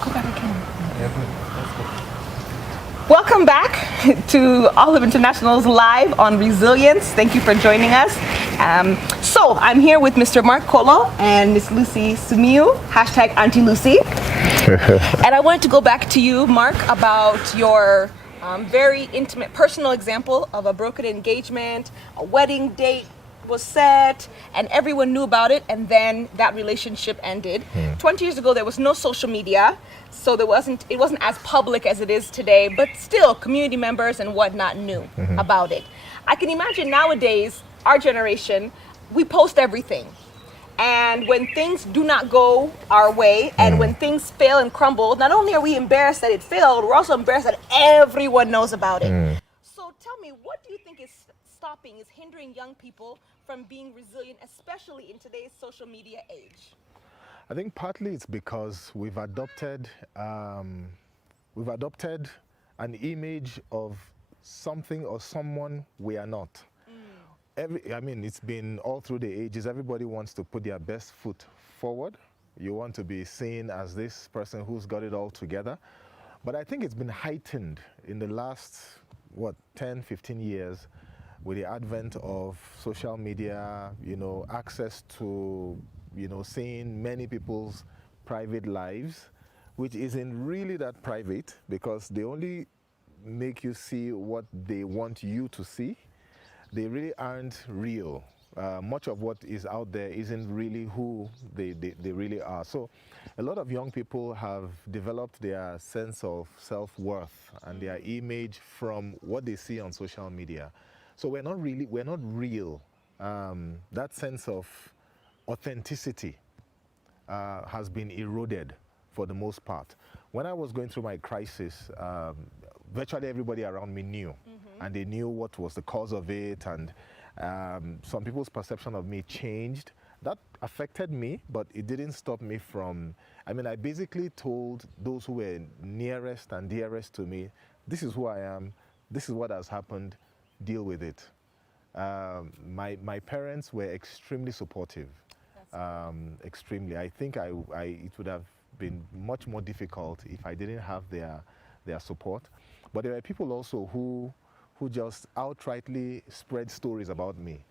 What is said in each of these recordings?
go back again. Welcome back to Olive International's Live on Resilience. Thank you for joining us. So I'm here with Mr. Mark Kolo and Miss Lucy Sumiu, hashtag Auntie Lucy. And I wanted to go back to you, Mark, about your very intimate personal example of a broken engagement, a wedding date was set, and everyone knew about it, and then that relationship ended. 20 years ago, there was no social media, so it wasn't as public as it is today, but still community members and whatnot knew about it. I can imagine nowadays, our generation, we post everything. And when things do not go our way, and when things fail and crumble, not only are we embarrassed that it failed, we're also embarrassed that everyone knows about it. So tell me, what do you think is hindering young people from being resilient, especially in today's social media age? I think partly it's because we've adopted an image of something or someone we are not. It's been all through the ages. Everybody wants to put their best foot forward. You want to be seen as this person who's got it all together. But I think it's been heightened in the last, 10, 15 years with the advent of social media, access to, seeing many people's private lives, which isn't really that private because they only make you see what they want you to see. They really aren't real. Much of what is out there isn't really who they really are. So a lot of young people have developed their sense of self-worth and their image from what they see on social media. So we're not real. That sense of authenticity has been eroded for the most part. When I was going through my crisis, virtually everybody around me knew, and they knew what was the cause of it, and some people's perception of me changed. That affected me, but it didn't stop me from, I basically told those who were nearest and dearest to me, this is who I am, this is what has happened, deal with it. My parents were extremely supportive, extremely. I think it would have been much more difficult if I didn't have their support. But there were people also who just outrightly spread stories about me.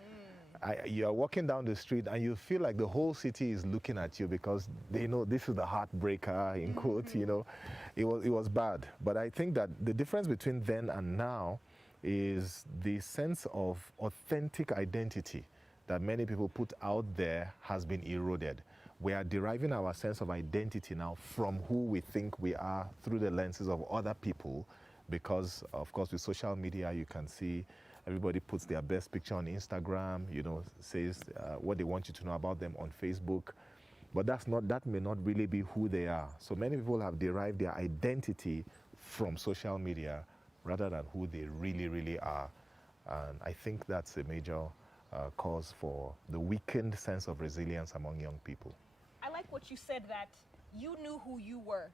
You are walking down the street and you feel like the whole city is looking at you because they know this is the heartbreaker, in quotes, It was bad. But I think that the difference between then and now is the sense of authentic identity that many people put out there has been eroded. We are deriving our sense of identity now from who we think we are through the lenses of other people, because of course with social media you can see everybody puts their best picture on Instagram, says what they want you to know about them on Facebook, but that may not really be who they are. So many people have derived their identity from social media rather than who they really are. And I think that's a major cause for the weakened sense of resilience among young people. I like what you said, that you knew who you were.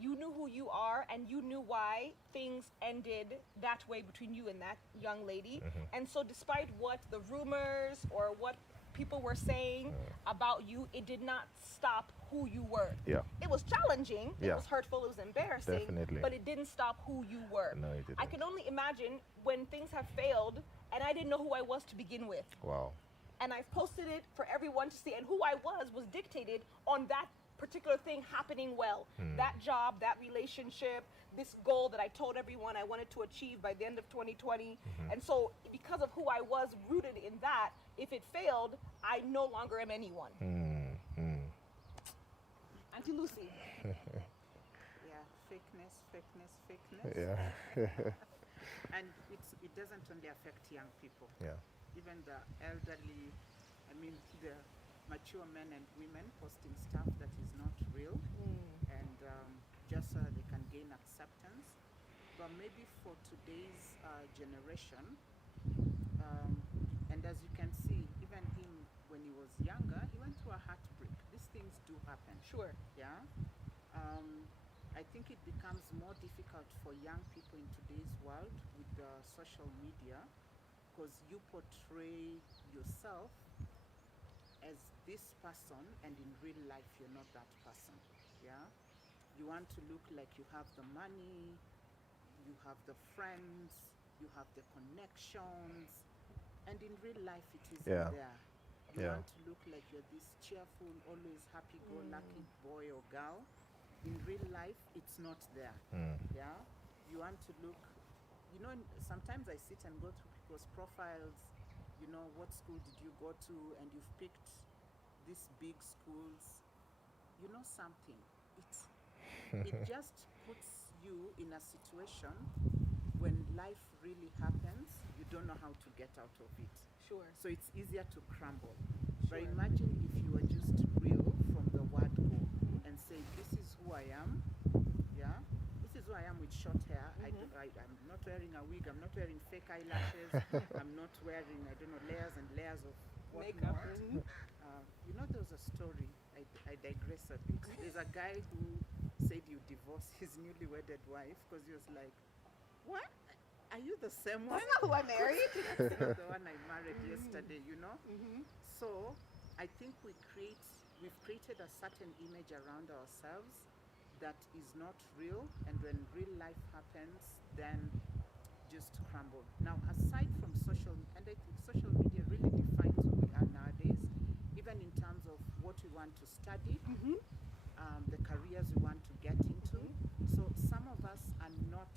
You knew who you are, and you knew why things ended that way between you and that young lady. And so despite what the rumors or what people were saying about you, it did not stop who you were. Yeah. It was challenging, it Yeah. was hurtful, it was embarrassing, Definitely. but it didn't stop who you were. No, it didn't. I can only imagine when things have failed and I didn't know who I was to begin with. Wow. And I've posted it for everyone to see, and who I was dictated on that particular thing happening well. That job, that relationship, this goal that I told everyone I wanted to achieve by the end of 2020. And so because of who I was rooted in that, if it failed, I no longer am anyone. Auntie Lucy. Yeah, fakeness. Yeah. And it doesn't only affect young people. Yeah. Even the elderly, the mature men and women posting stuff that is not real, and just so they can gain acceptance. But maybe for today's generation, and as you can see, even him when he was younger, he went through a heartbreak. These things do happen. Sure. Yeah. I think it becomes more difficult for young people in today's world with social media, because you portray yourself as this person, and in real life you're not that person. Yeah. You want to look like you have the money, you have the friends, you have the connections, and in real life it isn't Yeah. there. You Yeah. want to look like you're this cheerful, always happy-go-lucky boy or girl. In real life, it's not there. Yeah, you want to look. You know, sometimes I sit and go through people's profiles. You know, what school did you go to? And you've picked these big schools. You know something? It just puts you in a situation when life really happens, you don't know how to get out of it. Sure. So it's easier to crumble. But Sure. imagine if you were just real from the word go and say, this is who I am, yeah? This is who I am with short hair. I'm not wearing a wig, I'm not wearing fake eyelashes, I'm not wearing, I don't know, layers and layers of Makeup. whatnot. You know, there was a story, I digress a bit. There's a guy who said you divorced his newly wedded wife because he was like, what? Are you the same one? That's not who I married. That's not the one I married yesterday, you know? So I think we've created a certain image around ourselves that is not real, and when real life happens, then just crumble. Now, aside from and I think social media really defines who we are nowadays, even in terms of what we want to study, the careers we want to get into. So some of us are not,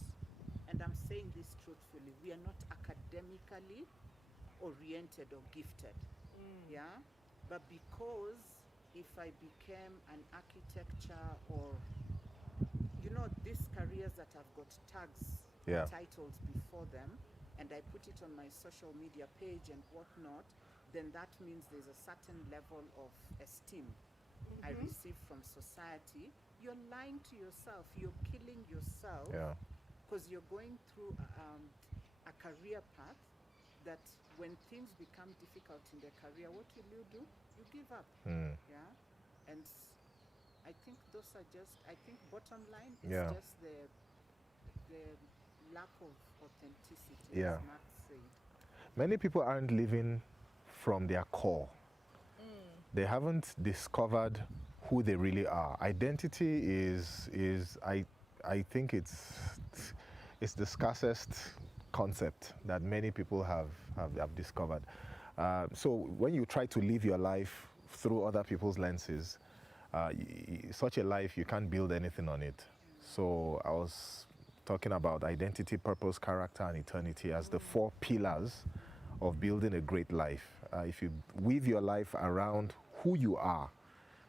and I'm saying this truthfully, we are not academically oriented or gifted. Yeah? But because if I became an architecture or, you know, these careers that have got tags, Yeah. titles before them, and I put it on my social media page and whatnot, then that means there's a certain level of esteem I receive from society. You're lying to yourself. You're killing yourself Yeah. because you're going through a career path that when things become difficult in the career, what will you do? You give up. Yeah. And I think those are just, I think bottom line is Yeah. just the lack of authenticity, Yeah. as Max said. Many people aren't living from their core. They haven't discovered who they really are. Identity is I think it's the scarcest concept that many people have discovered. So when you try to live your life through other people's lenses, such a life, you can't build anything on it. So I was talking about identity, purpose, character, and eternity as the four pillars of building a great life. If you weave your life around who you are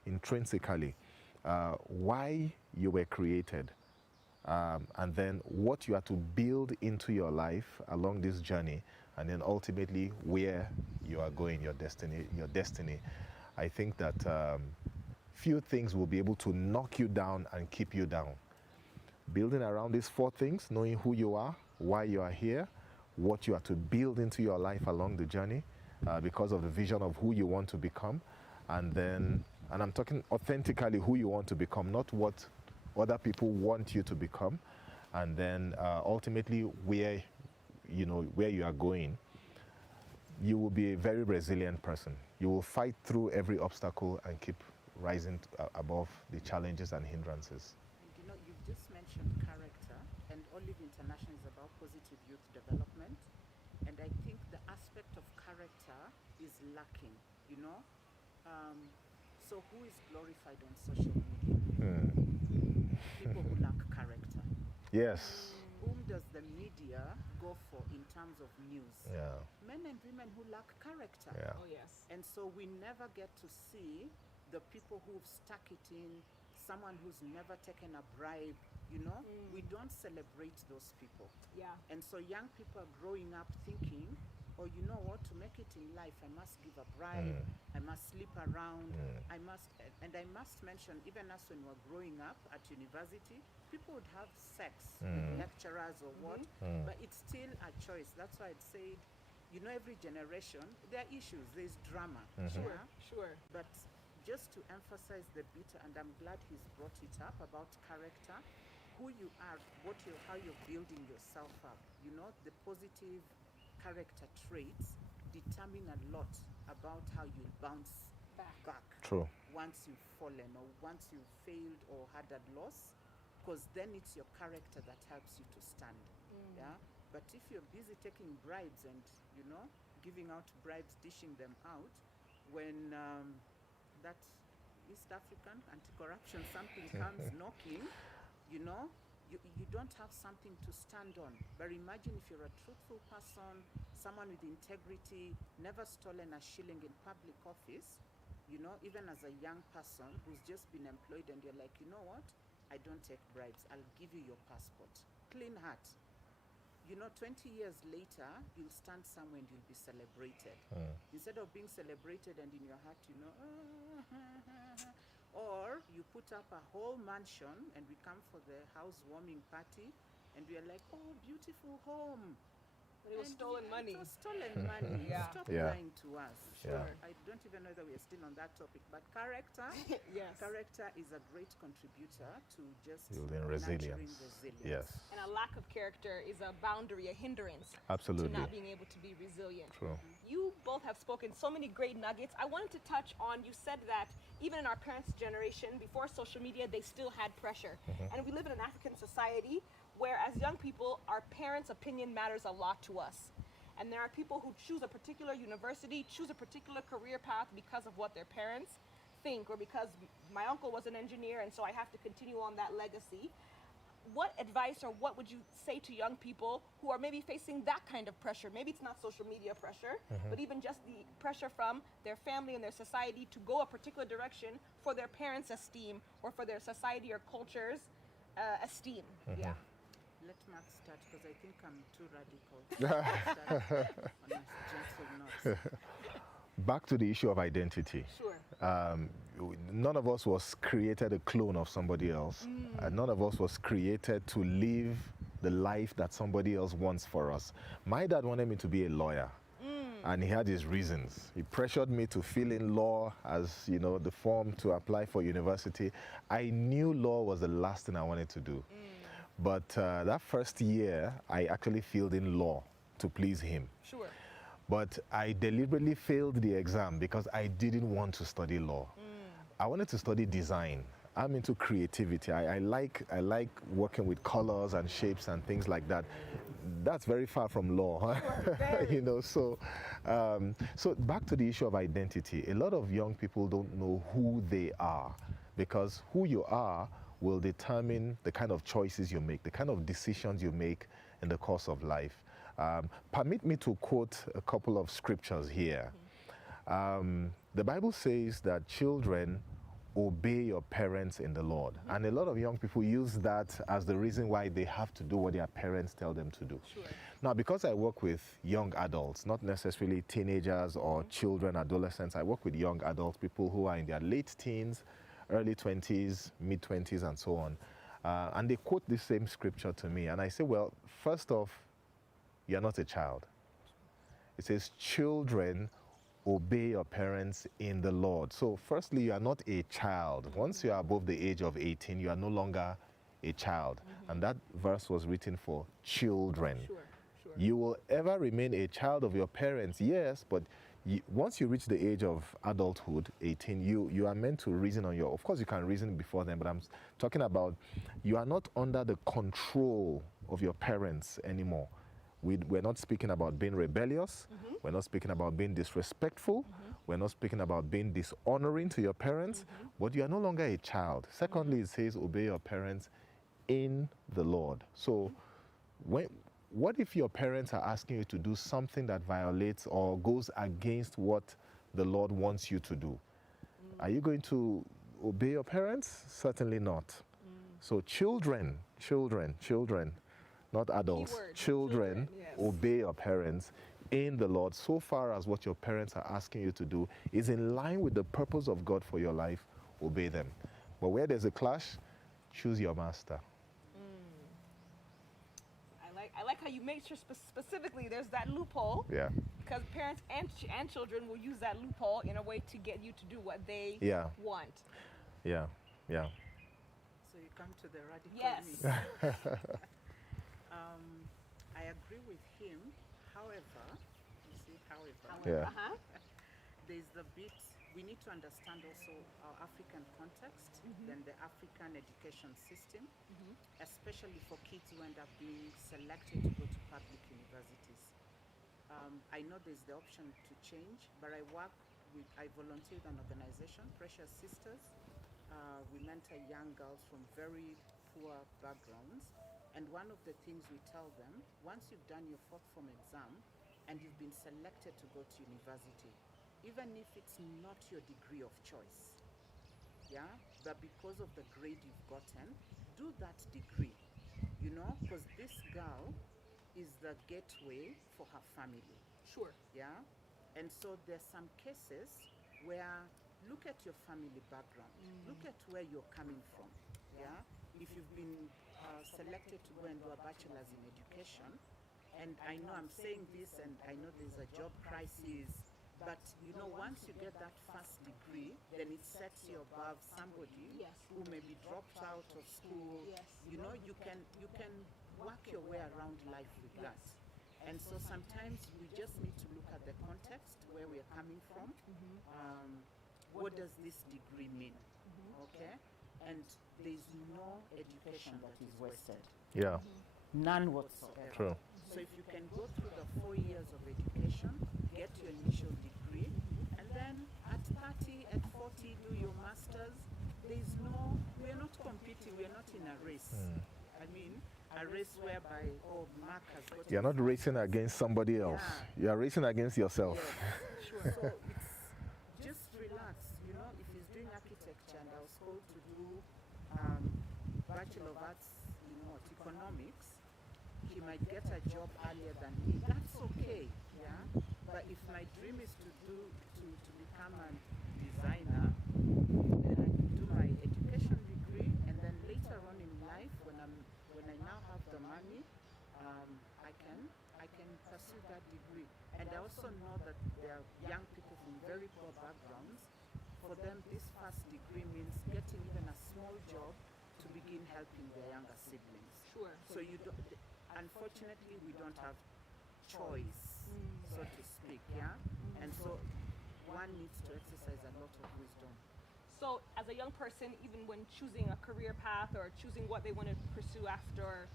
intrinsically, why you were created, and then what you are to build into your life along this journey, and then ultimately where you are going, your destiny. I think that few things will be able to knock you down and keep you down. Building around these four things, knowing who you are, why you are here, what you are to build into your life along the journey, because of the vision of who you want to become, and I'm talking authentically who you want to become, not what other people want you to become, and then ultimately where you are going. You will be a very resilient person. You will fight through every obstacle and keep rising above the challenges and hindrances. And you know, you've just mentioned character, and Olive International is about positive youth development. And I think the aspect of character is lacking, you know? So who is glorified on social media? People who lack character. Yes. Whom does the media go for in terms of news? Yeah. Men and women who lack character. Yeah. Oh, yes. And so we never get to see the people who've stuck it in, someone who's never taken a bribe, you know? We don't celebrate those people. Yeah. And so young people are growing up thinking, oh, you know what, to make it in life, I must give a bribe, I must sleep around, I must mention, even us when we were growing up at university, people would have sex with lecturers or what, but it's still a choice. That's why I'd say, you know, every generation, there are issues, there's drama. Sure. Yeah? Sure. But just to emphasize the bit, and I'm glad he's brought it up about character, who you are, how you're building yourself up. You know, the positive character traits determine a lot about how you bounce back True. once you've fallen or once you've failed or had a loss. because then it's your character that helps you to stand. Yeah. But if you're busy taking bribes and, you know, giving out bribes, dishing them out, when that East African anti-corruption something comes knocking, you know, you don't have something to stand on. But imagine if you're a truthful person, someone with integrity, never stolen a shilling in public office, you know, even as a young person who's just been employed, and you're like, you know what, I don't take bribes, I'll give you your passport. Clean heart. You know, 20 years later, you'll stand somewhere and you'll be celebrated. Instead of being celebrated and in your heart, you know, or you put up a whole mansion and we come for the housewarming party and we are like, oh, beautiful home. But it was And stolen yeah, money. It was stolen money. Yeah. Stop Yeah. lying to us. Yeah. I don't even know that we are still on that topic, but character, Yes. character is a great contributor to just Building nurturing resilience. resilience. Yes, And a lack of character is a boundary, a hindrance absolutely. to not being able to be resilient. True. You both have spoken so many great nuggets. I wanted to touch on, you said that even in our parents' generation, before social media, they still had pressure. And we live in an African society where, as young people, our parents' opinion matters a lot to us. And there are people who choose a particular university, choose a particular career path because of what their parents think, or because my uncle was an engineer and so I have to continue on that legacy. What advice or what would you say to young people who are maybe facing that kind of pressure? Maybe it's not social media pressure, but even just the pressure from their family and their society to go a particular direction for their parents' esteem or for their society or culture's esteem. Yeah. Let Mark start because I think I'm too radical. Start on a gentle note. Back to the issue of identity. Sure. None of us was created a clone of somebody else. None of us was created to live the life that somebody else wants for us. My dad wanted me to be a lawyer. And he had his reasons. He pressured me to fill in law as, you know, the form to apply for university. I knew law was the last thing I wanted to do. But that first year, I actually filled in law to please him. Sure. But I deliberately failed the exam because I didn't want to study law. I wanted to study design. I'm into creativity. I like working with colors and shapes and things like that. That's very far from law, huh? You know. So back to the issue of identity. A lot of young people don't know who they are, because who you are will determine the kind of choices you make, the kind of decisions you make in the course of life. Permit me to quote a couple of scriptures here. The Bible says that children obey your parents in the Lord. And a lot of young people use that as the reason why they have to do what their parents tell them to do. Sure. Now, because I work with young adults, not necessarily teenagers or children, adolescents, I work with young adults, people who are in their late teens, early 20s, mid 20s, and so on. And they quote this same scripture to me. And I say, well, first off, you're not a child. It says, children, obey your parents in the Lord. So firstly, you are not a child. Once you are above the age of 18, you are no longer a child. And that verse was written for children. Sure. Sure. You will ever remain a child of your parents, yes, but once you reach the age of adulthood, 18, you are meant to reason on your, of course you can reason before then, but I'm talking about you are not under the control of your parents anymore. We're not speaking about being rebellious. We're not speaking about being disrespectful. We're not speaking about being dishonoring to your parents, but you are no longer a child. Secondly, it says obey your parents in the Lord. So what if your parents are asking you to do something that violates or goes against what the Lord wants you to do? Are you going to obey your parents? Certainly not. So children, not adults. Keyword, Children, yes. obey your parents in the Lord, so far as what your parents are asking you to do is in line with the purpose of God for your life, obey them. But where there's a clash, choose your master. I like how you make sure specifically there's that loophole. Yeah. Because parents and children will use that loophole in a way to get you to do what they Yeah. want. Yeah. Yeah. So you come to the radical Yes. me. I agree with him. However, you see, however, Yeah. Uh-huh. there's the bit we need to understand also our African context, then the African education system, especially for kids who end up being selected to go to public universities. I know there's the option to change, but I volunteer with an organization, Precious Sisters. We mentor young girls from very poor backgrounds. And one of the things we tell them, once you've done your fourth form exam and you've been selected to go to university, even if it's not your degree of choice, yeah, but because of the grade you've gotten, do that degree, you know, because this girl is the gateway for her family. Sure. Yeah, and so there's some cases where look at your family background, look at where you're coming from. Yeah, if you've been selected to go and do a bachelor's in education, and I know I'm saying this and I know there's a job crisis, but you know, once you get that first degree, then it sets you above somebody Yes. who maybe dropped out of school. Yes. You know, you can work your way around life with that. And so sometimes we just need to look at the context where we are coming from. What does this degree mean? Okay? And there's no education that is wasted. Yeah, None whatsoever. true. So if you can go through the 4 years of education, get your initial degree, and then at 30, at 40, do your master's. We're not competing, we're not in a race. I mean, a race whereby, oh, Mark has got You're not racing against somebody else. Yeah. You're racing against yourself. Yes, sure. So it's just relax. You know, if he's doing architecture and I was told to do Bachelor of Arts, you know, economics, he might get a job earlier than me. That's okay, yeah. But if my dream is to become a designer, then I can do my education degree, and then later on in life, when I now have the money, I can pursue that degree. And I also know that there are young people from very poor backgrounds. For them, this first degree means getting even a small job to begin helping their younger siblings. Sure. So unfortunately, we don't have choice, so to speak, yeah? And so one needs to exercise a lot of wisdom. So, as a young person, even when choosing a career path or choosing what they want to pursue after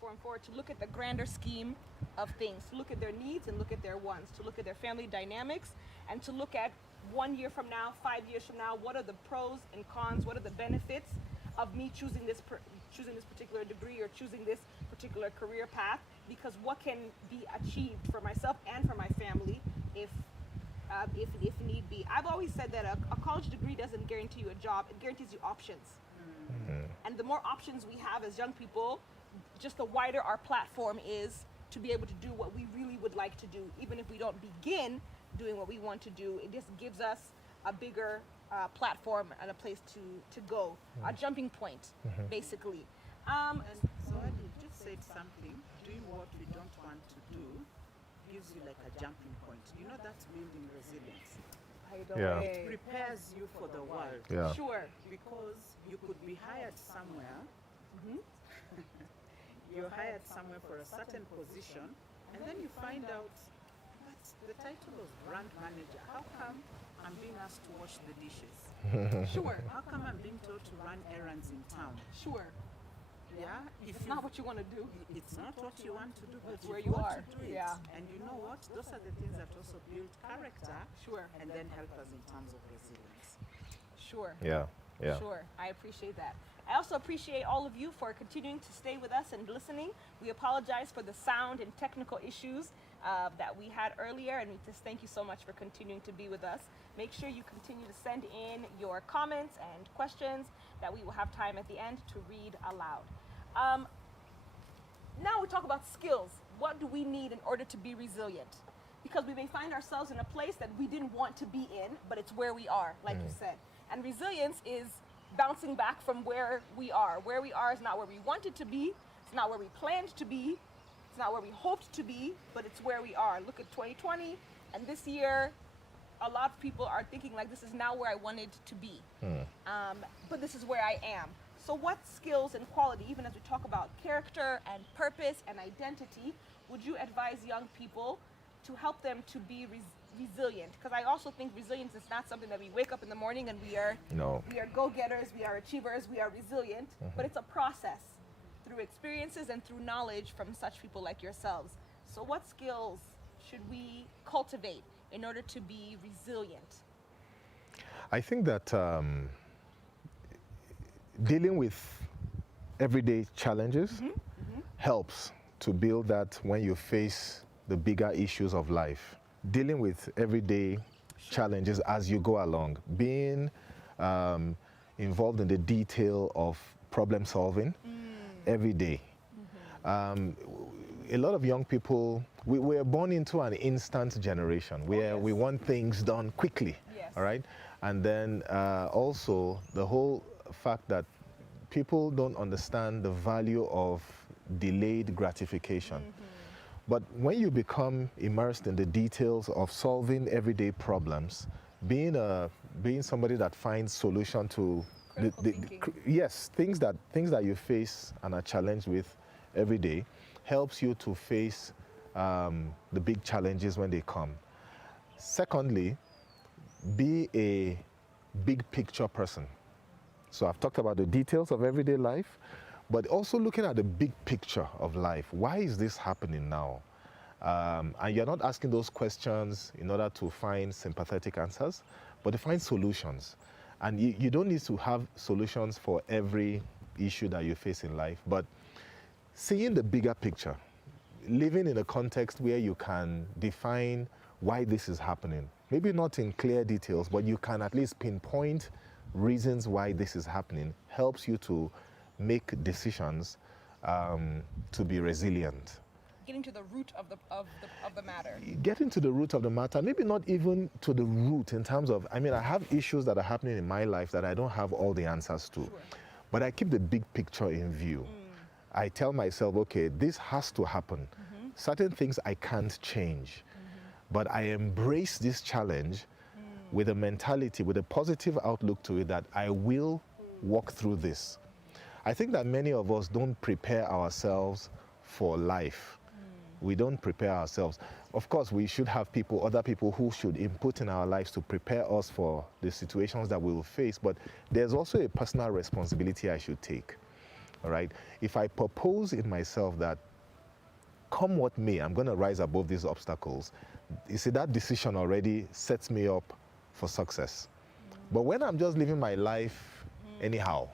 Form 4, to look at the grander scheme of things, to look at their needs and look at their wants, to look at their family dynamics, and to look at 1 year from now, 5 years from now, what are the pros and cons, what are the benefits of me choosing this particular degree or choosing this particular career path, because what can be achieved for myself and for my family if need be. I've always said that a college degree doesn't guarantee you a job, it guarantees you options. And the more options we have as young people, just the wider our platform is to be able to do what we really would like to do. Even if we don't begin doing what we want to do, it just gives us a bigger platform and a place to go, a jumping point, basically. And so I just said something, doing what we don't want to do gives you like a jumping point. You know, that's building resilience. Yeah. It prepares you for the world. Yeah. Sure. Because you could be hired somewhere, you're hired somewhere for a certain position, and then you find out, but the title was brand manager. How come I'm being asked to wash the dishes? Sure. How come I'm being told to run errands in town? Sure. Yeah, if It's not what you want to do. it's not what you want to do, but It's where you've you got are. to do it. Yeah. And you know what? Those are the things that also build character Sure. and then help us in terms of resilience. Sure. Yeah. Yeah. Sure. I appreciate that. I also appreciate all of you for continuing to stay with us and listening. We apologize for the sound and technical issues that we had earlier, and we just thank you so much for continuing to be with us. Make sure you continue to send in your comments and questions that we will have time at the end to read aloud. Now we talk about skills. What do we need in order to be resilient? Because we may find ourselves in a place that we didn't want to be in, but it's where we are, like you said. And resilience is bouncing back from where we are. Where we are is not where we wanted to be. It's not where we planned to be. It's not where we hoped to be, but it's where we are. Look at 2020, and this year, a lot of people are thinking like, this is now where I wanted to be. But this is where I am. So what skills and quality, even as we talk about character and purpose and identity, would you advise young people to help them to be resilient? Because I also think resilience is not something that we wake up in the morning and we are No. go-getters, we are achievers, we are resilient, but it's a process through experiences and through knowledge from such people like yourselves. So what skills should we cultivate in order to be resilient? I think that dealing with everyday challenges helps to build that when you face the bigger issues of life. Dealing with everyday challenges as you go along, being involved in the detail of problem solving every day. A lot of young people, we are born into an instant generation where we want things done quickly, all right? And then also the whole fact that people don't understand the value of delayed gratification. But when you become immersed in the details of solving everyday problems, being somebody that finds solution to yes, things that you face and are challenged with every day, helps you to face the big challenges when they come. Secondly, be a big picture person. So I've talked about the details of everyday life, but also looking at the big picture of life. Why is this happening now? And you're not asking those questions in order to find sympathetic answers, but to find solutions. And you don't need to have solutions for every issue that you face in life, but seeing the bigger picture, living in a context where you can define why this is happening. Maybe not in clear details, but you can at least pinpoint reasons why this is happening, helps you to make decisions to be resilient. Getting to the root of the matter. Getting to the root of the matter, maybe not even to the root in terms of, I mean, I have issues that are happening in my life that I don't have all the answers to, but I keep the big picture in view. I tell myself, okay, this has to happen. Certain things I can't change, but I embrace this challenge with a mentality, with a positive outlook to it that I will walk through this. I think that many of us don't prepare ourselves for life. We don't prepare ourselves. Of course, we should have other people who should input in our lives to prepare us for the situations that we will face, but there's also a personal responsibility I should take, all right? If I propose in myself that come what may, I'm going to rise above these obstacles, you see, that decision already sets me up for success. But when I'm just living my life anyhow,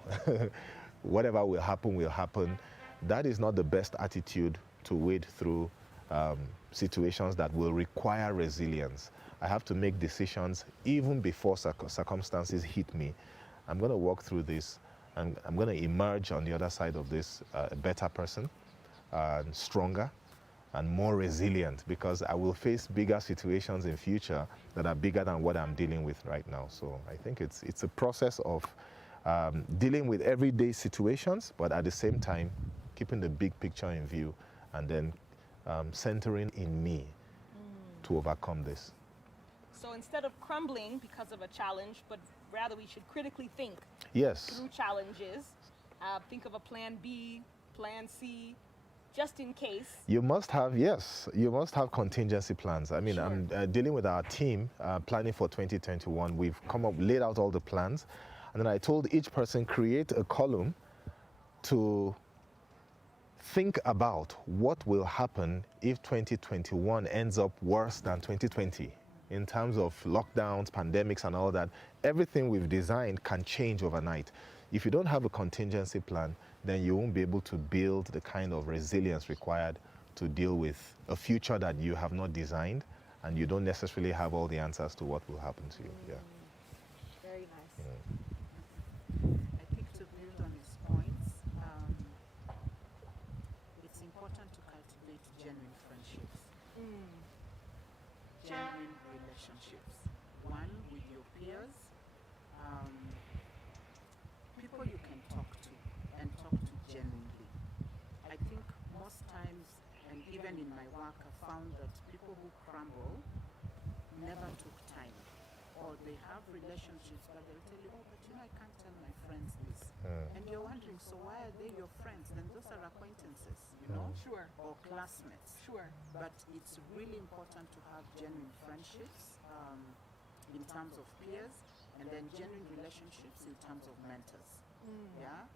whatever will happen, that is not the best attitude to wade through situations that will require resilience. I have to make decisions even before circumstances hit me. I'm going to walk through this, and I'm going to emerge on the other side of this a better person, stronger, and more resilient, because I will face bigger situations in future that are bigger than what I'm dealing with right now. So I think it's a process of dealing with everyday situations, but at the same time, keeping the big picture in view, and then centering in me to overcome this. So instead of crumbling because of a challenge, but rather we should critically think through challenges, think of a plan B, plan C, just in case. You must have contingency plans. I mean, I'm dealing with our team, planning for 2021. We've laid out all the plans, and then I told each person, create a column to think about what will happen if 2021 ends up worse than 2020 in terms of lockdowns, pandemics, and all that. Everything we've designed can change overnight. If you don't have a contingency plan, then you won't be able to build the kind of resilience required to deal with a future that you have not designed, and you don't necessarily have all the answers to what will happen to you. Yeah. Very nice. I think to build on his points, it's important to cultivate genuine friendships, genuine relationships. One, with your peers, people you can talk to and talk to genuinely. I think most times, and even in my work, I found that people who crumble never took time, or they have relationships, but they'll tell you, oh, but I can't tell my friends this. And you're wondering, so why are they your friends? Then those are acquaintances, Sure. or classmates. Sure. But it's really important to have genuine friendships in terms of peers, and then genuine relationships in terms of mentors. Yeah,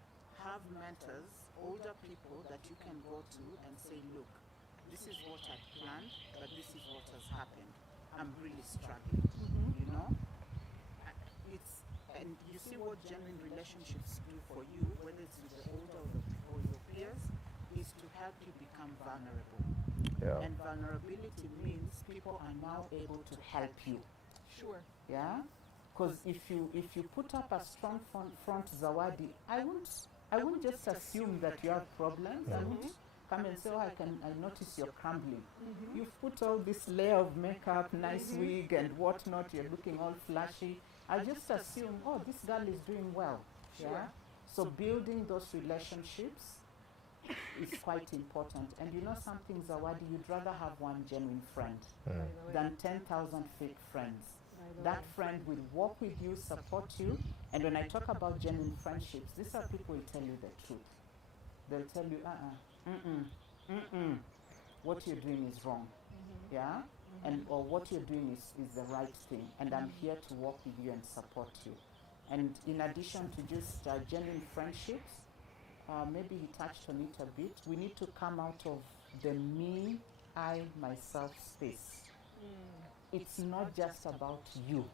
have mentors, older people that you can go to and say, look, this is what I planned, but this is what has happened. I'm really struggling. You know, and you see what genuine relationships do for you, whether it's with the older or your peers, is to help you become vulnerable. Yeah. And vulnerability means people are now able to help you. Sure. Yeah, because if you put up a strong front Zawadi, I won't just assume that you have problems. I won't come and say, oh, I notice you're crumbling. You've put all this layer of makeup, nice wig and whatnot, you're looking all flashy. I just assume, oh, this girl is doing well. Sure. Yeah. So building those relationships is quite important. And you know something, Zawadi, you'd rather have one genuine friend than 10,000 fake friends. That friend will walk with you, support you. And when I talk about genuine friendships, these are people who tell you the truth. They'll tell you, what you're doing is wrong. Yeah? And or what you're doing is the right thing. And I'm here to walk with you and support you. And in addition to just genuine friendships, maybe he touched on it a bit, we need to come out of the me, I, myself space. It's not just about you.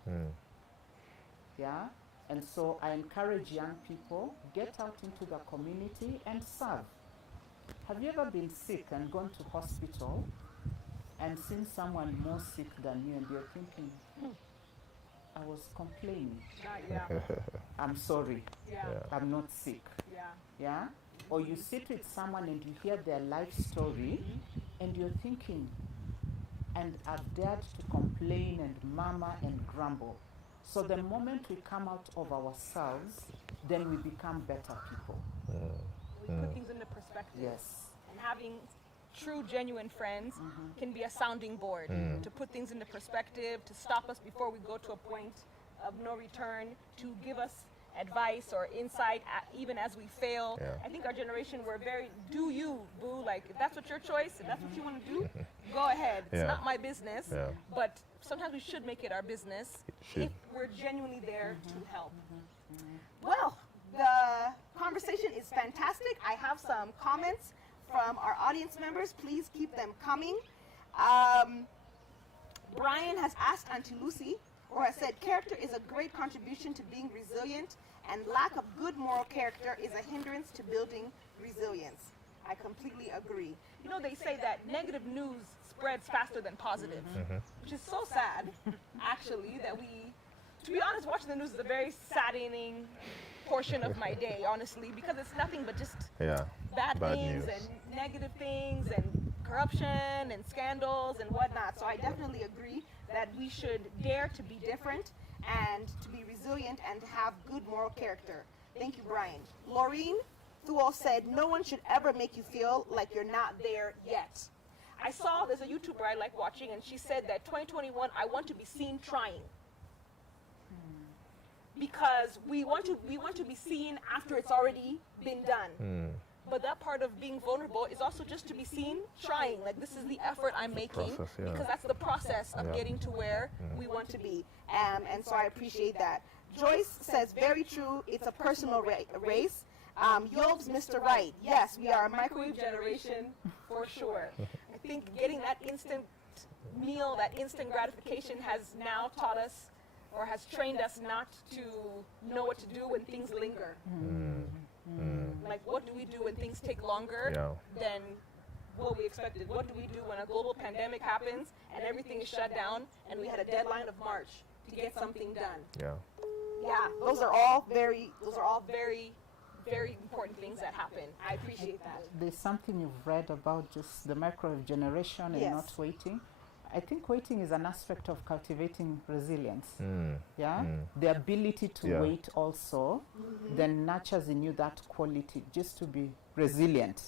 Yeah? And so I encourage young people, get out into the community and serve. Have you ever been sick and gone to hospital and seen someone more sick than you and you're thinking, I was complaining. Yeah. I'm sorry. Yeah. I'm not sick. Yeah. Yeah? Or you sit with someone and you hear their life story and you're thinking, and I've dared to complain and murmur and grumble. So the moment we come out of ourselves, then we become better people. We put things into perspective. Yes. And having true, genuine friends can be a sounding board to put things into perspective, to stop us before we go to a point of no return, to give us advice or insight even as we fail. Yeah. I think our generation, we're very, do you, boo, like if that's what your choice, if that's what you want to do, go ahead. It's Yeah. not my business. Yeah. But sometimes we should make it our business should. if we're genuinely there to help. Well, the conversation is fantastic. I have some comments from our audience members. Please keep them coming. Brian has asked Auntie Lucy, or has said, character is a great contribution to being resilient, and lack of good moral character is a hindrance to building resilience. I completely agree. You know, they say that negative news spreads faster than positive, which is so sad, actually, that we, to be honest, watching the news is a very saddening portion of my day, honestly, because it's nothing but just Yeah. bad things news. and negative things and corruption and scandals and whatnot. So I definitely agree that we should dare to be different and to be resilient and to have good moral character. Thank you, Brian. Laureen Thuol said, no one should ever make you feel like you're not there yet. I saw, there's a YouTuber I like watching, and she said that 2021, I want to be seen trying. Because we want to be seen after it's already been done. But that part of being vulnerable is also just to be seen trying. Like, this is the effort I'm making, process, yeah. because that's the process of Yeah. getting to where we want to be. And so I appreciate that. Joyce says, very true, it's a personal race. Yobes, Mr. Right, yes, we are a microwave generation for sure. I think getting that instant meal, that instant gratification has now taught us, or has trained us not to know what to do when things linger. Like, what do we do when things take longer Yeah. than what we expected? What do we do when a global pandemic happens and everything is shut down and we had a deadline of March to get something done? Yeah. Yeah, those are all very, very important things that happen. I appreciate that. There's something you've read about just the microwave generation and Yes. not waiting. I think waiting is an aspect of cultivating resilience. Yeah, the ability to Yeah. wait also then nurtures in you that quality just to be resilient.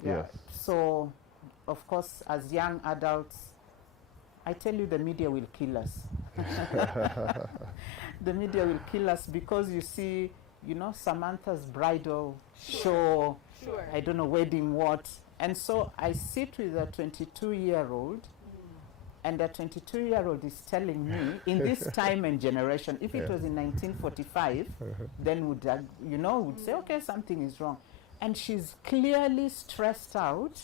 Yes. So, of course, as young adults, I tell you, the media will kill us. The media will kill us because you see, you know, Samantha's bridal show, Sure. I don't know, wedding what. And so I sit with a 22-year-old And a 22-year-old is telling me, in this time and generation, if it was in 1945, then would say, okay, something is wrong. And she's clearly stressed out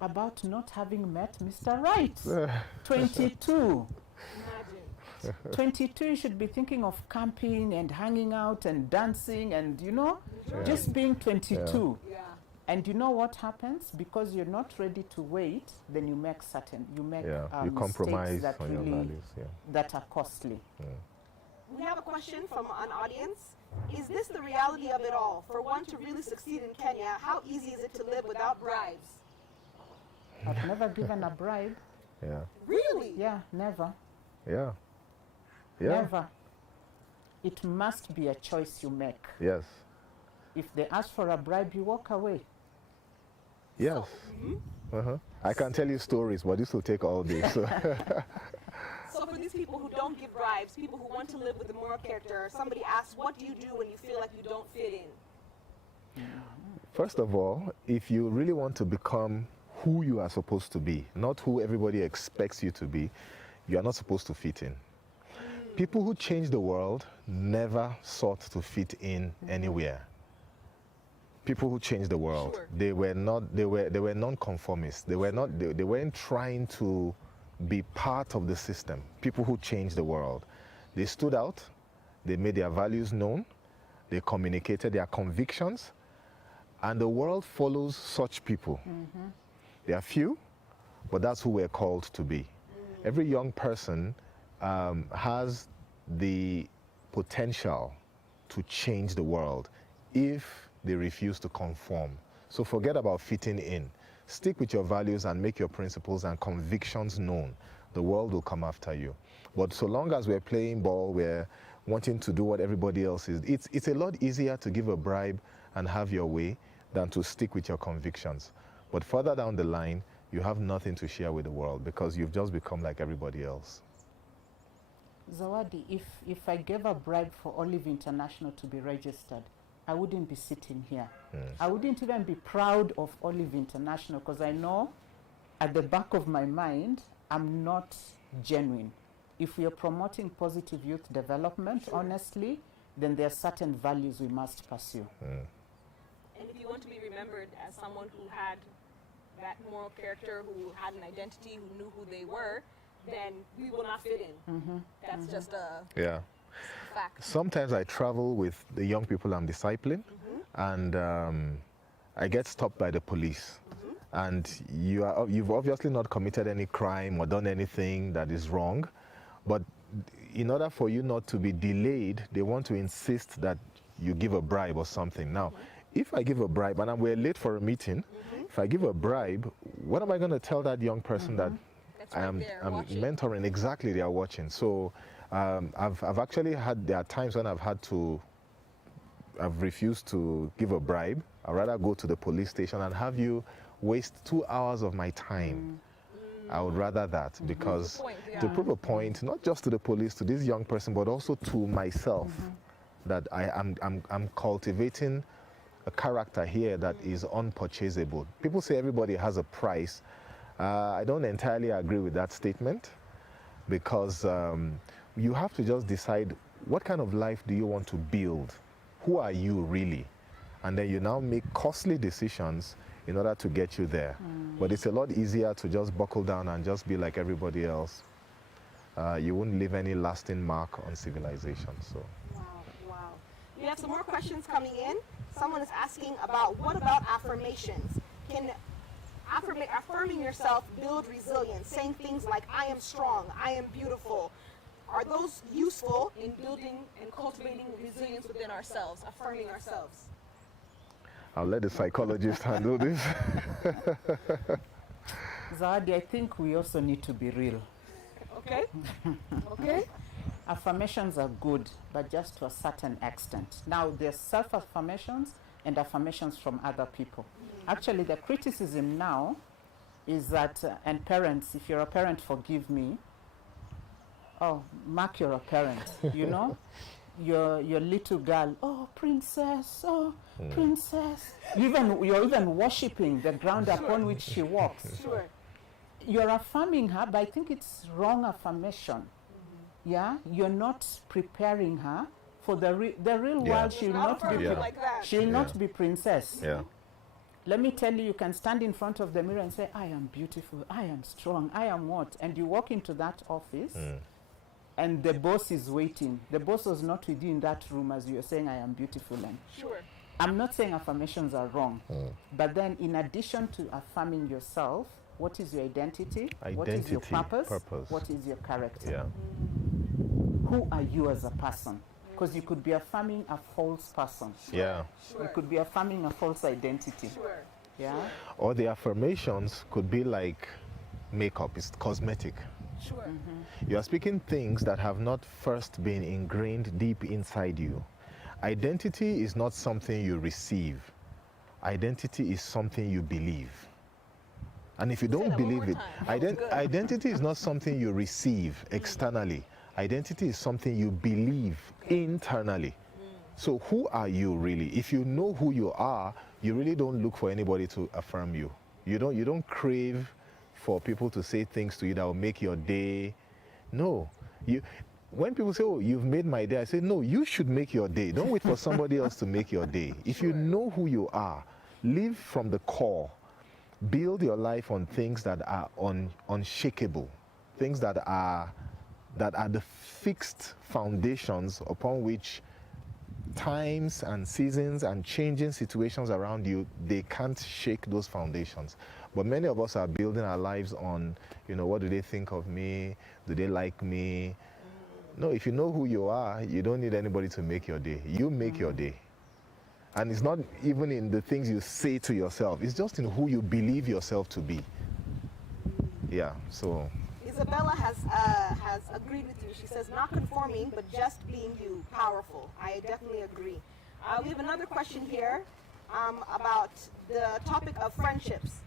about not having met Mr. Right. 22. Imagine. 22, you should be thinking of camping and hanging out and dancing and, just being 22. Yeah. And you know what happens? Because you're not ready to wait, then you make you compromise mistakes that on your values. that are costly. We have a question from an audience. Is this the reality of it all? For one to really succeed in Kenya, how easy is it to live without bribes? I've never given a bribe. Yeah. Really? Yeah, never. Yeah. Yeah. Never. It must be a choice you make. Yes. If they ask for a bribe, you walk away. Yes. I can tell you stories, but this will take all day. So. So for these people who don't give bribes, people who want to live with a moral character, somebody asks, what do you do when you feel like you don't fit in? First of all, if you really want to become who you are supposed to be, not who everybody expects you to be, you are not supposed to fit in. People who change the world never sought to fit in anywhere. People who changed the world, they were non-conformists. They weren't trying to be part of the system. People who changed the world, they stood out, they made their values known, they communicated their convictions, and the world follows such people. They are few, but that's who we're called to be. Every young person has the potential to change the world if they refuse to conform. So forget about fitting in. Stick with your values and make your principles and convictions known. The world will come after you. But so long as we're playing ball, we're wanting to do what everybody else is, it's a lot easier to give a bribe and have your way than to stick with your convictions. But further down the line, you have nothing to share with the world because you've just become like everybody else. Zawadi, if I gave a bribe for Olive International to be registered, I wouldn't be sitting here. I wouldn't even be proud of Olive International because I know at the back of my mind, I'm not genuine. If we are promoting positive youth development, honestly, then there are certain values we must pursue. And if you want to be remembered as someone who had that moral character, who had an identity, who knew who they were, then we will not fit in. That's just a fact. Sometimes I travel with the young people I'm discipling, and I get stopped by the police. And you've obviously not committed any crime or done anything that is wrong, but in order for you not to be delayed, they want to insist that you give a bribe or something. Now, if I give a bribe and we're late for a meeting, if I give a bribe, what am I going to tell that young person that I'm mentoring? Exactly, they are watching. So I've actually there are times when I've refused to give a bribe. I'd rather go to the police station and have you waste 2 hours of my time. I would rather that because to prove a point, not just to the police, to this young person, but also to myself, that I'm cultivating a character here that is unpurchasable. People say everybody has a price. I don't entirely agree with that statement because you have to just decide what kind of life do you want to build? Who are you really? And then you now make costly decisions in order to get you there. But it's a lot easier to just buckle down and just be like everybody else. You wouldn't leave any lasting mark on civilization. So. Wow. We have some more questions coming in. Someone is asking about what about affirmations? Can affirming yourself build resilience? Saying things like, I am strong, I am beautiful. Are those useful in building and cultivating resilience within ourselves, affirming ourselves? I'll let the psychologist handle this. Zawadi, I think we also need to be real. Okay. Okay. Affirmations are good, but just to a certain extent. Now, there's self-affirmations and affirmations from other people. Actually, the criticism now is that, and parents, if you're a parent, forgive me. Oh, Mark, you're a parent, you know? Your little girl, oh, princess, oh, princess. You're even worshipping the ground upon which she walks. Sure. you're affirming her, but I think it's wrong affirmation. Yeah, you're not preparing her for the real Yeah. world. She'll Not not be Yeah. like that. she'll Yeah. not be princess. Yeah. Let me tell you, you can stand in front of the mirror and say, I am beautiful, I am strong, I am what? And you walk into that office and the boss is waiting. The boss was not with you in that room as you're saying, I am beautiful. And Sure. I'm not saying affirmations are wrong, but then in addition to affirming yourself, what is your identity? What is your Identity, purpose? purpose. What is your character? Yeah. Who are you as a person? Because you could be affirming a false person. Yeah. You could be affirming a false identity. Sure. Yeah. Or the affirmations could be like makeup, it's cosmetic. Sure. You are speaking things that have not first been ingrained deep inside you. Identity is not something you receive. Identity is something you believe. And if you don't that one believe more it, time. That was good. identity is not something you receive externally. Identity is something you believe internally. So who are you really? If you know who you are, you really don't look for anybody to affirm you. You don't crave for people to say things to you that will make your day. No. When people say, oh, you've made my day, I say, no, you should make your day. Don't wait for somebody else to make your day. If you know who you are, live from the core. Build your life on things that are unshakable, things that are the fixed foundations upon which times and seasons and changing situations around you, they can't shake those foundations. But many of us are building our lives on, what do they think of me? Do they like me? No, if you know who you are, you don't need anybody to make your day. You make your day. And it's not even in the things you say to yourself. It's just in who you believe yourself to be. Yeah, so. Isabella has agreed with you. She says, not conforming, but just being you. Powerful. I definitely agree. We have another question here about the topic of friendships.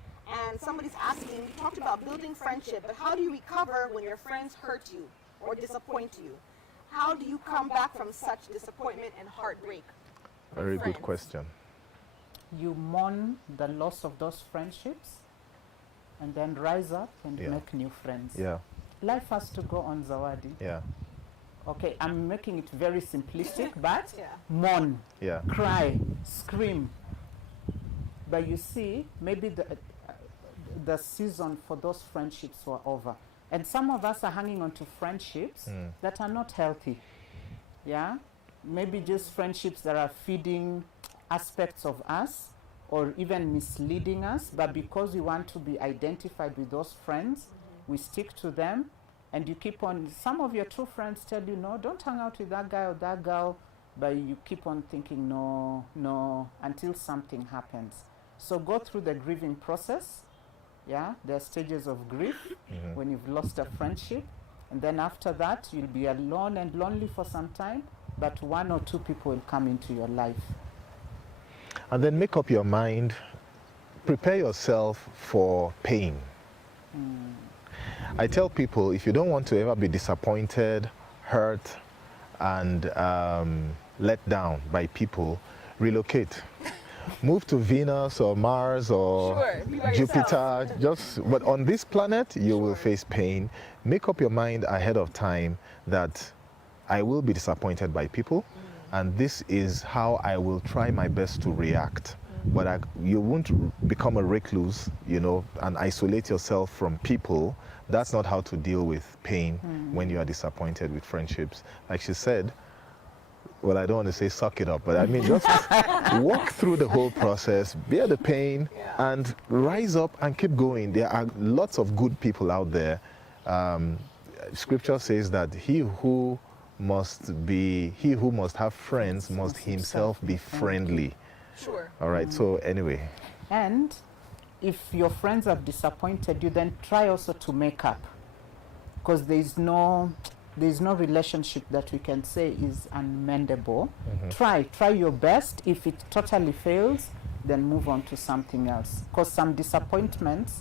And somebody's asking, you talked about building friendship, but how do you recover when your friends hurt you or disappoint you? How do you come back from such disappointment and heartbreak? Very Friends. good question. You mourn the loss of those friendships and then rise up and Yeah. make new friends. Yeah, Life has to go on, Zawadi. yeah, Okay, I'm making it very simplistic, but Yeah. mourn, yeah. cry, scream. But you see, maybe the season for those friendships were over. And some of us are hanging on to friendships that are not healthy. Yeah? Maybe just friendships that are feeding aspects of us or even misleading us, but because we want to be identified with those friends, we stick to them, and you keep on. Some of your true friends tell you, no, don't hang out with that guy or that girl, but you keep on thinking, no, until something happens. So go through the grieving process. Yeah, there are stages of grief when you've lost a friendship, and then after that, you'll be alone and lonely for some time, but one or two people will come into your life. And then make up your mind, prepare yourself for pain. I tell people, if you don't want to ever be disappointed, hurt, and let down by people, relocate. Move to Venus or Mars or Sure, be by Jupiter. But on this planet, you will face pain. Make up your mind ahead of time that I will be disappointed by people, and this is how I will try my best to react. But you won't become a recluse, and isolate yourself from people. That's not how to deal with pain when you are disappointed with friendships. Like she said, well, I don't want to say suck it up, but I mean just walk through the whole process, bear the pain, and rise up and keep going. There are lots of good people out there. Scripture says that he who must have friends must himself be friendly. Sure. All right, so anyway. And if your friends have disappointed you, then try also to make up, because there's no relationship that we can say is unmendable. Try your best. If it totally fails, then move on to something else, because some disappointments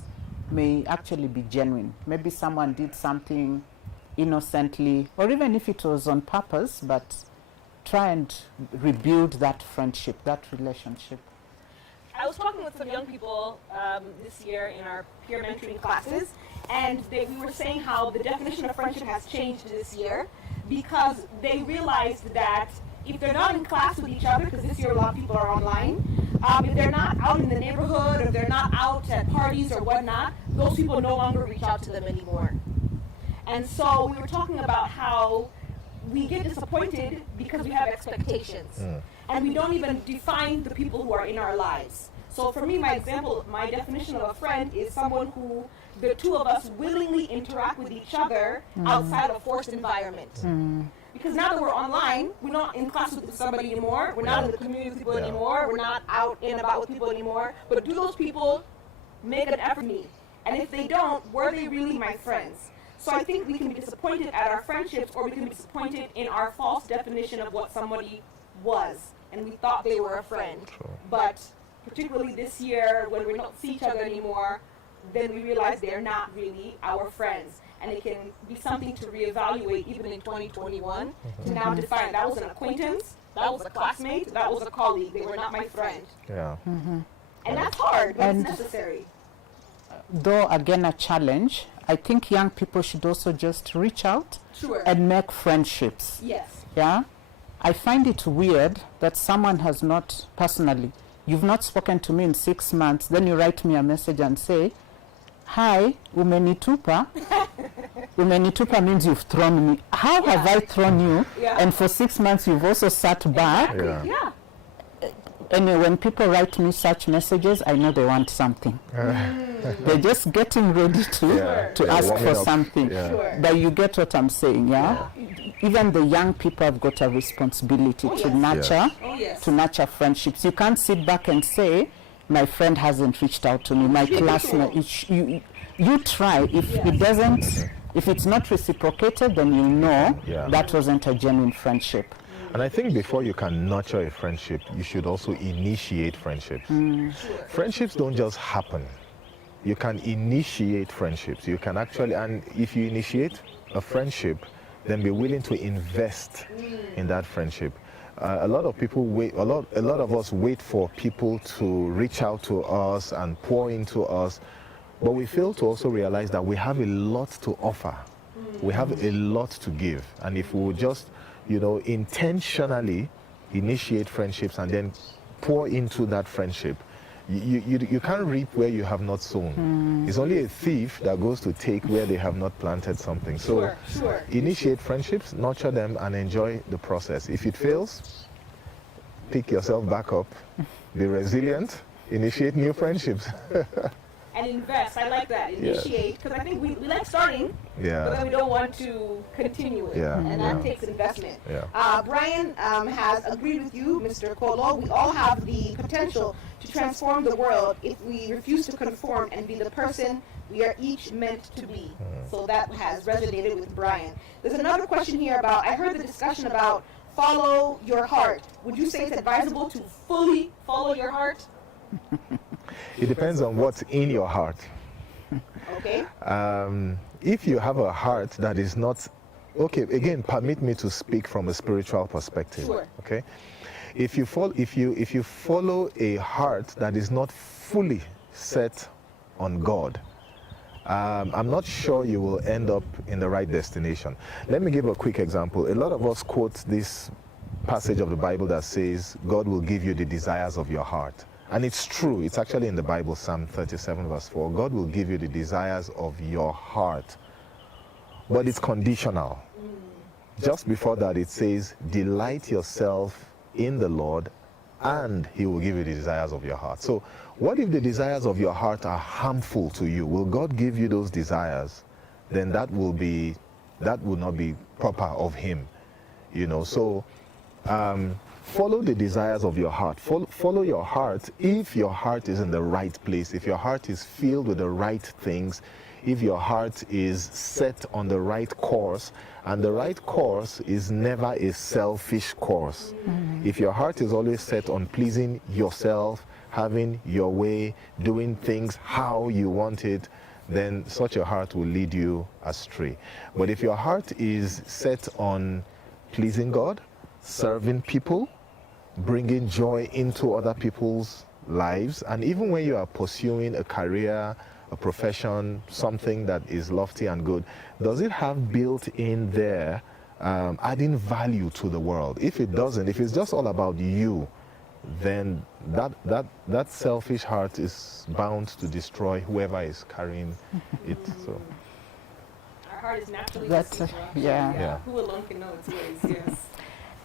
may actually be genuine. Maybe someone did something innocently, or even if it was on purpose, but try and rebuild that friendship, that relationship. I was talking with some young people this year in our peer mentoring classes, and we were saying how the definition of friendship has changed this year because they realized that if they're not in class with each other, because this year a lot of people are online, if they're not out in the neighborhood, or if they're not out at parties or whatnot, those people no longer reach out to them anymore. And so we were talking about how we get disappointed because we have expectations. And we don't even define the people who are in our lives. So for me, my definition of a friend is someone who the two of us willingly interact with each other outside of a forced environment. Because now that we're online, we're not in class with somebody anymore, we're not in the community with people anymore, we're not out and about with people anymore, but do those people make an effort to me? And if they don't, were they really my friends? So I think we can be disappointed at our friendships, or we can be disappointed in our false definition of what somebody was, and we thought they were a friend. But particularly this year, when we don't see each other anymore, then we realize they're not really our friends. And it can be something to reevaluate even in 2021 to now define that was an acquaintance, that was a classmate, that was a colleague. They were not my friend. Yeah. And that's hard, but it's necessary. Though again a challenge, I think young people should also just reach out and make friendships. Yes. Yeah, I find it weird that someone has not personally, you've not spoken to me in 6 months, then you write me a message and say, hi, umenitupa. Umenitupa means you've thrown me. How have I thrown you? And for 6 months you've also sat back. Yeah. Anyway, when people write me such messages, I know they want something. They're just getting ready to ask for something. But you get what I'm saying, yeah? Even the young people have got a responsibility to nurture friendships. You can't sit back and say, my friend hasn't reached out to me, my classmate. You try. If it doesn't, if it's not reciprocated, then you know that wasn't a genuine friendship. And I think before you can nurture a friendship, you should also initiate friendships. Friendships don't just happen. You can initiate friendships. You can actually, and if you initiate a friendship, then be willing to invest in that friendship. A lot of people wait, a lot of us wait for people to reach out to us and pour into us, but we fail to also realize that we have a lot to offer. We have a lot to give. And if we would just, intentionally initiate friendships and then pour into that friendship, you can't reap where you have not sown. It's only a thief that goes to take where they have not planted something. So initiate friendships, nurture them, and enjoy the process. If it fails, pick yourself back up, be resilient, initiate new friendships. And invest. I like that. Initiate, because I think we like starting, but then we don't want to continue it, and that takes investment. Brian has agreed with you, Mr. Kolo. We all have the potential to transform the world if we refuse to conform and be the person we are each meant to be. So that has resonated with Brian. There's another question here about, I heard the discussion about follow your heart. Would you say it's advisable to fully follow your heart? It depends on what's in your heart. Okay. If you have a heart that is not, okay, again, permit me to speak from a spiritual perspective. Okay. If you follow a heart that is not fully set on God, I'm not sure you will end up in the right destination. Let me give a quick example. A lot of us quote this passage of the Bible that says, God will give you the desires of your heart. And it's true. It's actually in the Bible, Psalm 37 verse 4. God will give you the desires of your heart. But it's conditional. Just before that, it says, delight yourself in the Lord, and He will give you the desires of your heart. So what if the desires of your heart are harmful to you? Will God give you those desires? Then that will not be proper of Him. So follow the desires of your heart. Follow your heart if your heart is in the right place, if your heart is filled with the right things, if your heart is set on the right course. And the right course is never a selfish course. If your heart is always set on pleasing yourself, having your way, doing things how you want it, then such a heart will lead you astray. But if your heart is set on pleasing God, serving people, bringing joy into other people's lives, and even when you are pursuing a career, a profession, something that is lofty and good, does it have built in there adding value to the world? If it doesn't, if it's just all about you, then that selfish heart is bound to destroy whoever is carrying it. So Our heart is naturally That's, deceitful. yeah. Who alone can know its ways? Yes.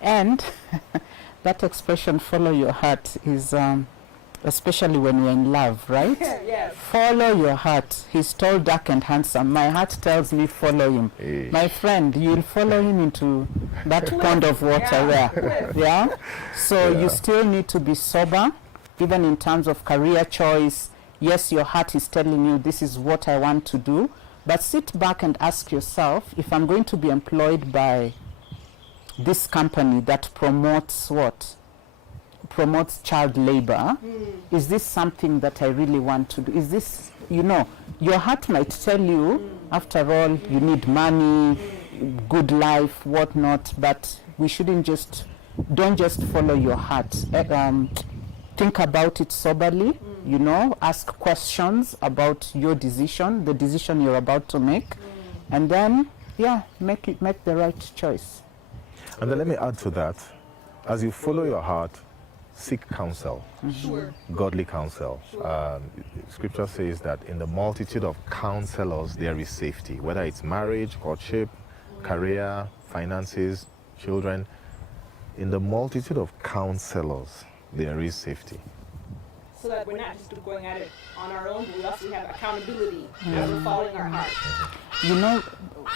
And that expression, follow your heart, is especially when you're in love, right? Yes. Follow your heart. He's tall, dark, and handsome. My heart tells me follow him. Hey. My friend, you'll follow him into that pond of water there. Yeah? So Yeah. you still need to be sober, even in terms of career choice. Yes, your heart is telling you this is what I want to do. But sit back and ask yourself, if I'm going to be employed by this company that promotes what? Promotes child labor. Is this something that I really want to do? Is this, you know, your heart might tell you, after all, you need money, good life, whatnot, but we shouldn't just, don't just follow your heart. Think about it soberly, you know, ask questions about your decision, the decision you're about to make, and then, yeah, make the right choice. And then let me add to that, as you follow your heart, seek counsel, Sure. godly counsel. Scripture says that in the multitude of counselors there is safety, whether it's marriage, courtship, career, finances, children. In the multitude of counselors there is safety. So that we're not just going at it on our own, but we also have accountability as we're following our heart. You know,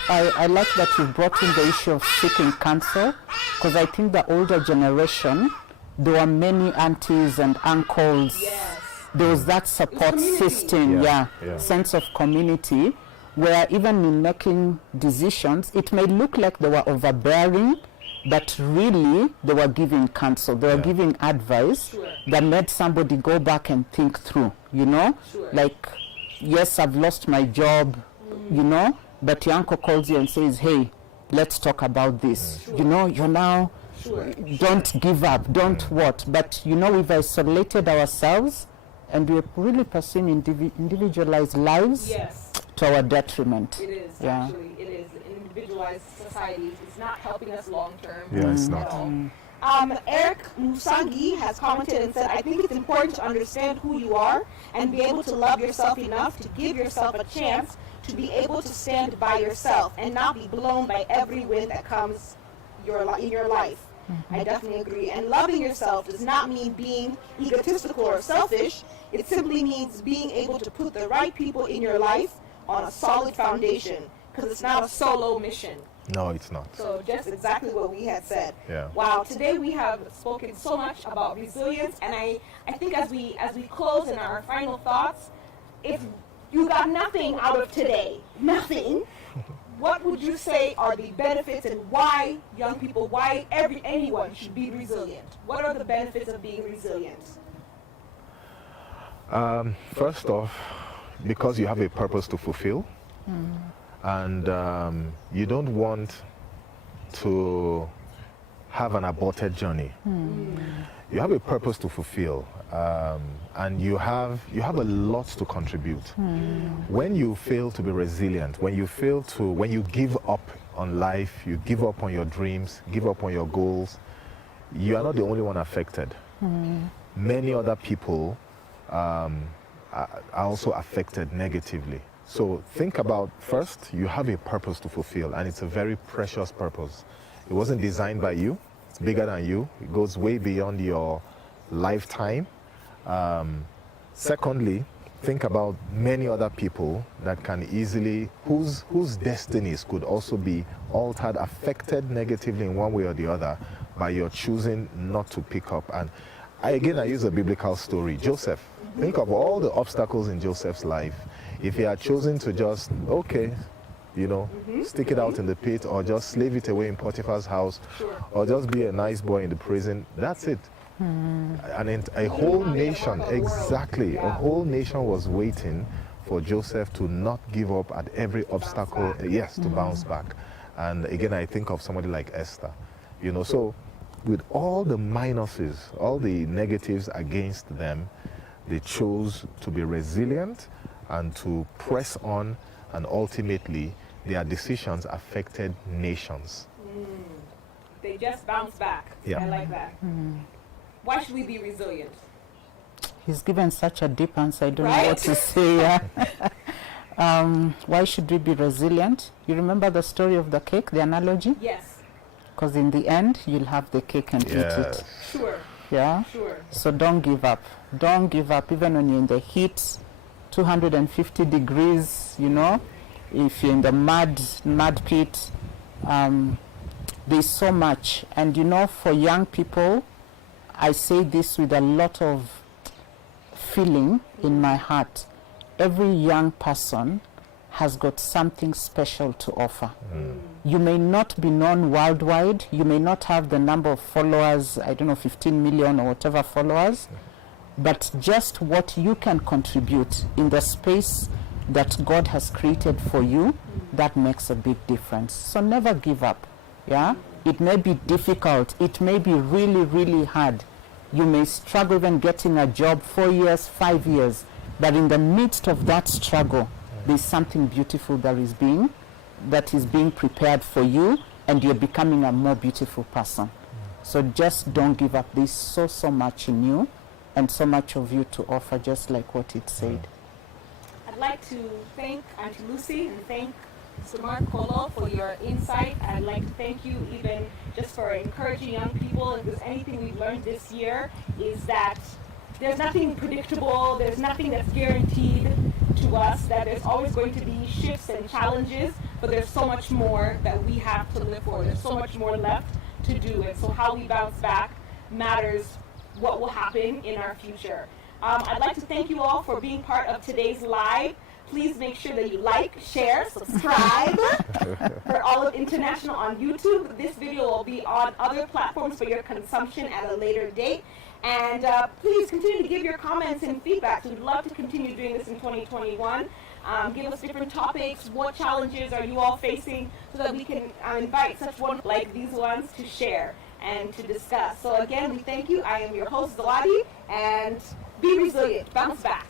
I like that you brought in the issue of seeking counsel, because I think the older generation, there were many aunties and uncles. Yes. There was that support community. system, Yeah, yeah, yeah. sense of community, where even in making decisions, it may look like they were overbearing, but really they were giving counsel, they were Yeah. giving advice Sure. that made somebody go back and think through, you know? Sure. Like, yes, I've lost my job, you know, but your uncle calls you and says, hey, let's talk about this. You know, you're now, Sure. don't give up, don't what. But, you know, we've isolated ourselves and we're really pursuing individualized lives Yes, to our detriment. it is. Yeah. Actually, it is. Individualized societies. It's not helping us long term. Yeah, it's at not. all. Eric Musangi has commented and said, I think it's important to understand who you are and be able to love yourself enough to give yourself a chance to be able to stand by yourself and not be blown by every wind that comes in your life. I definitely agree. And loving yourself does not mean being egotistical or selfish. It simply means being able to put the right people in your life on a solid foundation, because it's not a solo mission. No, it's not. So just exactly what we had said. Yeah. Wow, today we have spoken so much about resilience, and I think as we close in our final thoughts, if you got nothing out of today, nothing, what would you say are the benefits and why young people, why anyone should be resilient? What are the benefits of being resilient? First off, because you have a purpose to fulfill, and you don't want to have an aborted journey. You have a purpose to fulfill, and you have a lot to contribute. When you fail to be resilient, when you give up on life, you give up on your dreams, give up on your goals, you are not the only one affected. Many other people are also affected negatively. So think about, first, you have a purpose to fulfill, and it's a very precious purpose. It wasn't designed by you. It's bigger than you. It goes way beyond your lifetime. Secondly, think about many other people that can easily, whose destinies could also be altered, affected negatively in one way or the other by your choosing not to pick up. And I use a biblical story. Joseph. Think of all the obstacles in Joseph's life. If he had chosen to just, stick it out in the pit, or just slave it away in Potiphar's house, or just be a nice boy in the prison, that's it. And a whole nation, exactly, a whole nation was waiting for Joseph to not give up at every obstacle, to bounce back. And again, I think of somebody like Esther, so with all the minuses, all the negatives against them, they chose to be resilient and to press on, and ultimately their decisions affected nations. They just bounce back. Yeah. I like that. Why should we be resilient? He's given such a deep answer, I don't know Right? what to say. Why should we be resilient? You remember the story of the cake, the analogy? Yes. Because in the end, you'll have the cake and eat Yes. it. Sure. Yeah? Sure. So don't give up. Don't give up, even when you're in the heat, 250 degrees, you know, if you're in the mud pit, there's so much. And you know, for young people, I say this with a lot of feeling in my heart. Every young person has got something special to offer. You may not be known worldwide, you may not have the number of followers, I don't know, 15 million or whatever followers, but just what you can contribute in the space that God has created for you, that makes a big difference. So never give up. Yeah, it may be difficult, it may be really, really hard. You may struggle even getting a job 4 years, 5 years, but in the midst of that struggle, there's something beautiful that is being prepared for you, and you're becoming a more beautiful person. So just don't give up. There's so much in you and so much of you to offer, just like what it said. I'd like to thank Auntie Lucy and thank Mr. Mark Kolo for your insight. I'd like to thank you even just for encouraging young people. If there's anything we've learned this year, is that there's nothing predictable, there's nothing that's guaranteed to us, that there's always going to be shifts and challenges, but there's so much more that we have to live for. There's so much more left to do, and so how we bounce back matters what will happen in our future. I'd like to thank you all for being part of today's live. Please make sure that you like, share, subscribe for Olive International on YouTube. This video will be on other platforms for your consumption at a later date. And please continue to give your comments and feedback. We'd love to continue doing this in 2021. Give us different topics. What challenges are you all facing, so that we can invite such one like these ones to share and to discuss. So again, we thank you. I am your host, Zawadi, and be resilient. Bounce back.